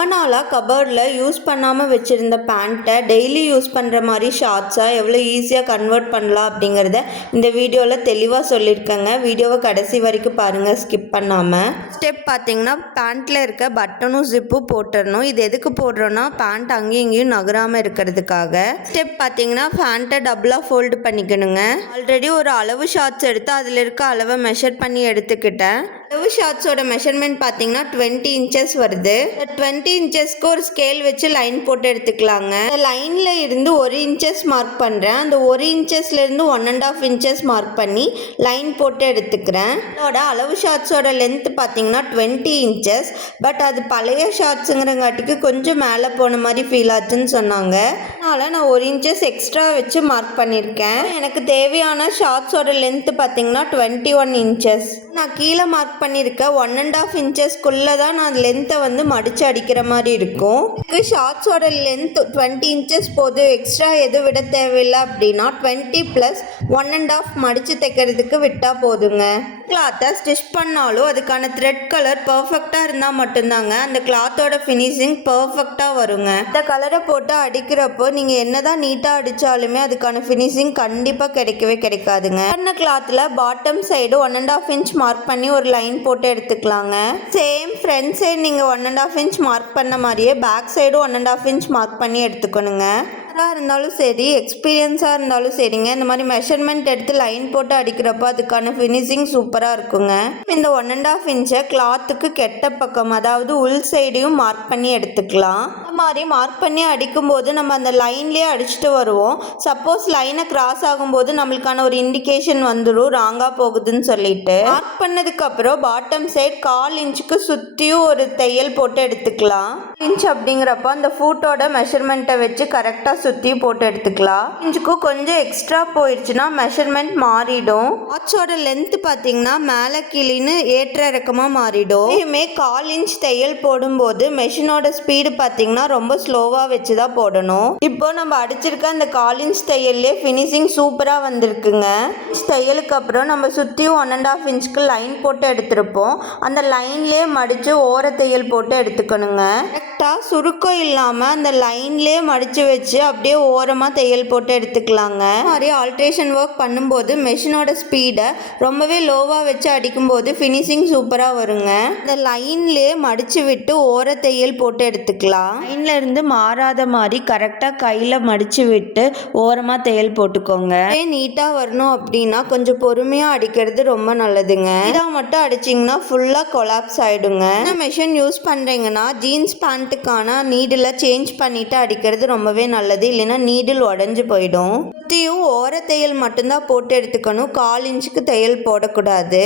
ரொம்ப நாளாக கபோர்டில் யூஸ் பண்ணாமல் வச்சுருந்த பேண்ட்டை டெய்லி யூஸ் பண்ணுற மாதிரி ஷார்ட்ஸாக எவ்வளோ ஈஸியாக கன்வெர்ட் பண்ணலாம் அப்படிங்கிறத இந்த வீடியோவில் தெளிவாக சொல்லியிருக்கேங்க. வீடியோவை கடைசி வரைக்கும் பாருங்கள், ஸ்கிப் பண்ணாமல். ஸ்டெப் பார்த்தீங்கன்னா பேண்ட்டில் இருக்க பட்டனும் ஜிப்பும் போட்டுடணும். இது எதுக்கு போடுறோன்னா பேண்ட் அங்கேயும் இங்கேயும் நகராமல் இருக்கிறதுக்காக. ஸ்டெப் பார்த்தீங்கன்னா பேண்ட்டை டபுளாக ஃபோல்டு பண்ணிக்கணுங்க. ஆல்ரெடி ஒரு அளவு ஷார்ட்ஸ் எடுத்து அதில் இருக்க அளவை மெஷர் பண்ணி எடுத்துக்கிட்டேன். அளவு ஷார்ட்ஸோட மெஷர்மெண்ட் பார்த்தீங்கன்னா 20 இன்ச்சஸ் வருது. 20 இன்ச்சஸ்க்கு ஒரு ஸ்கேல் வச்சு லைன் போட்டு எடுத்துக்கலாங்க. லைனில் இருந்து 1 இன்ச்சஸ் மார்க் பண்ணுறேன். அந்த 1 இன்ச்சஸ்லேருந்து 1.5 இன்ச்சஸ் மார்க் பண்ணி லைன் போட்டு எடுத்துக்கிறேன். அதோட அளவு ஷார்ட்ஸோட லென்த் பார்த்தீங்கன்னா 20 இன்ச்சஸ். பட் அது பழைய ஷார்ட்ஸுங்கிறங்காட்டிக்கு கொஞ்சம் மேலே போன மாதிரி ஃபீல் ஆச்சுன்னு சொன்னாங்க. அதனால் நான் 1 இன்ச்சஸ் எக்ஸ்ட்ரா வச்சு மார்க் பண்ணியிருக்கேன். எனக்கு தேவையான ஷார்ட்ஸோட லென்த் பார்த்தீங்கன்னா 21 இன்ச்சஸ். நான் கீழே மார்க் பண்ணியிருக்க 1.5 இன்ச்சஸ்க்குள்ளே தான் நான் லென்த்தை வந்து மடித்து அடிக்கிற மாதிரி இருக்கும். ஷார்ட்ஸோட லென்த் 20 இன்ச்சஸ் போது, எக்ஸ்ட்ரா எதுவும் விட தேவையில்லை. அப்படின்னா 20 + 1.5 மடித்து தைக்கிறதுக்கு விட்டால் போதுங்க. கிளாத்தை ஸ்டிச் பண்ணாலும் அதுக்கான த்ரெட் கலர் பர்ஃபெக்டாக இருந்தால் மட்டும்தாங்க அந்த கிளாத்தோட ஃபினிஷிங் பர்ஃபெக்டாக வருங்க. இந்த கலரை போட்டு அடிக்கிறப்போ நீங்கள் என்ன தான் நீட்டாக அடித்தாலுமே அதுக்கான ஃபினிஷிங் கண்டிப்பாக கிடைக்கவே கிடைக்காதுங்க. பண்ண கிளாத்தில் பாட்டம் சைடு 1.5 இன்ச் மார்க் பண்ணி ஒரு லைன் போட்டு எடுத்துக்கலாங்க. சேம் ஃப்ரண்ட் சைடு நீங்கள் 1.5 இன்ச் மார்க் பண்ண மாதிரியே பேக் சைடும் 1.5 இன்ச் மார்க் பண்ணி எடுத்துக்கணுங்க. இருந்தாலும் சரி, எக்ஸ்பீரியன்ஸாக இருந்தாலும் சரிங்க, இந்த மாதிரி மெஷர்மெண்ட் எடுத்து லைன் போட்டு அடிக்கிறப்போ அதுக்கான ஃபினிஷிங் சூப்பராக இருக்குங்க. இந்த 1.5 இன்ச்சை கிளாத்துக்கு கெட்ட பக்கம், அதாவது உள் சைடையும் மார்க் பண்ணி எடுத்துக்கலாம். இந்த மாதிரி மார்க் பண்ணி அடிக்கும்போது நம்ம அந்த லைன்லேயே அடிச்சுட்டு வருவோம். சப்போஸ் லைனை கிராஸ் ஆகும்போது நம்மளுக்கான ஒரு இண்டிகேஷன் வந்துடும் ராங்காக போகுதுன்னு சொல்லிட்டு. மார்க் பண்ணதுக்கப்புறம் பாட்டம் சைடு 1/4 இன்ச்சுக்கு சுற்றியும் ஒரு தையல் போட்டு எடுத்துக்கலாம். இன்ச் அப்படிங்கிறப்ப அந்த ஃபூட்டோட மெஷர்மெண்ட்டை வச்சு கரெக்டாக சுற்றி போட்டு எடுத்துக்கலாம். இன்ச்சுக்கு கொஞ்சம் எக்ஸ்ட்ரா போயிடுச்சுன்னா மெஷர்மெண்ட் மாறிடும். வாட்சோட லென்த் பார்த்தீங்கன்னா மேலே கீழின்னு ஏற்ற இறக்கமாக மாறிடும். இதுவுமே 1/4 இன்ச் தையல் போடும்போது மெஷினோட ஸ்பீடு பார்த்தீங்கன்னா ரொம்ப ஸ்லோவாக வச்சு தான் போடணும். இப்போ நம்ம அடிச்சிருக்க அந்த 1/4 இன்ச் தையல்லே ஃபினிஷிங் சூப்பராக வந்திருக்குங்க. தையலுக்கு அப்புறம் நம்ம சுற்றியும் 1.5 இன்ச்சுக்கு லைன் போட்டு எடுத்திருப்போம். அந்த லைன்லேயே மடித்து ஓர தையல் போட்டு எடுத்துக்கணுங்க. கரெக்டாக சுருக்கம் இல்லாமல் அந்த லைன்லேயே மடித்து வச்சு அப்படியே ஓரமாக தையல் போட்டு எடுத்துக்கலாங்க. மாதிரி ஆல்ட்ரேஷன் ஒர்க் பண்ணும்போது மெஷினோட ஸ்பீடை ரொம்பவே லோவாக வச்சு அடிக்கும்போது ஃபினிஷிங் சூப்பராக வருங்க. இந்த லைன்லேயே மடித்து விட்டு ஓர தையல் போட்டு எடுத்துக்கலாம். லைன்ல இருந்து மாறாத மாதிரி கரெக்டாக கையில் மடித்து விட்டு ஓரமாக தையல் போட்டுக்கோங்க. நீட்டாக வரணும் அப்படின்னா கொஞ்சம் பொறுமையாக அடிக்கிறது ரொம்ப நல்லதுங்க. இதாக மட்டும் அடிச்சிங்கன்னா ஃபுல்லாக கொலாப்ஸ் ஆகிடுங்க. மெஷின் யூஸ் பண்ணுறீங்கன்னா ஜீன்ஸ் பேண்ட்டுக்கான நீடில் சேஞ்ச் பண்ணிவிட்டு அடிக்கிறது ரொம்பவே நல்லது. இல்லைன்னா நீடில் உடஞ்சி போயிடும். சுற்றியும் ஓர தையல் மட்டும்தான் போட்டு எடுத்துக்கணும். 1/4 இன்ச்சுக்கு தையல் போடக்கூடாது.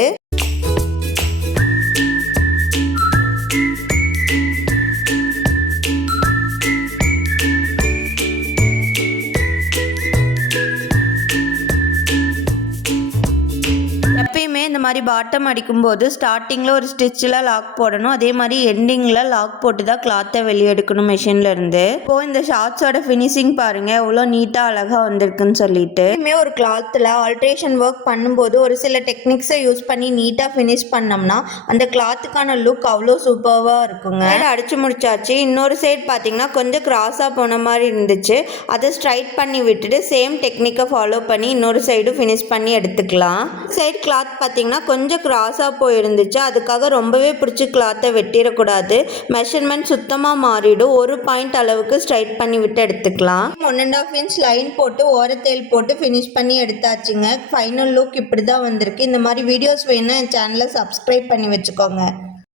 எப்பயுமே இந்த மாதிரி பாட்டம் அடிக்கும்போது ஸ்டார்டிங்கில் ஒரு ஸ்டிச்சில் லாக் போடணும். அதே மாதிரி எண்டிங்கில் லாக் போட்டு தான் கிளாத்தை வெளியே எடுக்கணும் மெஷினில் இருந்து. இப்போ இந்த ஷார்ட்ஸோட ஃபினிஷிங் பாருங்கள் எவ்வளோ நீட்டாக அழகாக வந்திருக்குன்னு சொல்லிட்டு. எப்பயுமே ஒரு கிளாத்தில் ஆல்ட்ரேஷன் ஒர்க் பண்ணும்போது ஒரு சில டெக்னிக்ஸை யூஸ் பண்ணி நீட்டாக ஃபினிஷ் பண்ணோம்னா அந்த கிளாத்துக்கான லுக் அவ்வளோ சூப்பராக இருக்குங்க. அடிச்சு முடிச்சாச்சு. இன்னொரு சைடு பார்த்தீங்கன்னா கொஞ்சம் கிராஸாக போன மாதிரி இருந்துச்சு. அதை ஸ்ட்ரைட் பண்ணி விட்டுட்டு சேம் டெக்னிக்கை ஃபாலோ பண்ணி இன்னொரு சைடும் ஃபினிஷ் பண்ணி எடுத்துக்கலாம். சைடு கிளாத் பார்த்தீங்கன்னா கொஞ்சம் கிராஸாக போயிருந்துச்சு. அதுக்காக ரொம்பவே பிடிச்சி கிளாத்தை வெட்டிடக்கூடாது. மெஷர்மெண்ட் சுத்தமாக மாறிடும். ஒரு பாயிண்ட் அளவுக்கு ஸ்ட்ரைட் பண்ணி விட்டு எடுத்துக்கலாம். 1.5 இன்ச் லைன் போட்டு ஓரத்தையில் போட்டு ஃபினிஷ் பண்ணி எடுத்தாச்சுங்க. ஃபைனல் லுக் இப்படி தான் வந்திருக்கு. இந்த மாதிரி வீடியோஸ் வேணும்னா என் சேனலை சப்ஸ்கிரைப் பண்ணி வச்சுக்கோங்க.